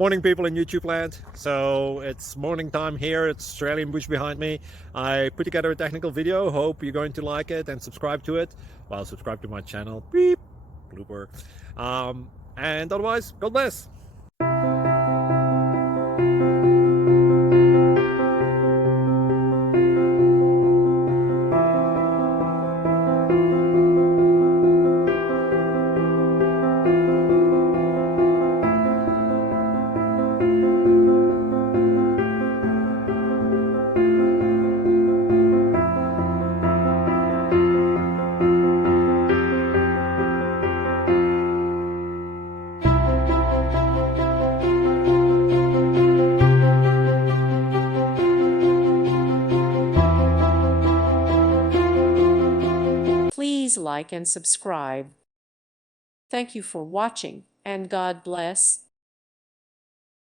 Morning, people in YouTube land. So it's morning time here. It's Australian bush behind me. I put together a technical video. Hope you're going to like it and subscribe to it. Well, subscribe to my channel. Beep. Blooper. And otherwise, God bless. Please like and subscribe. Thank you for watching, and God bless.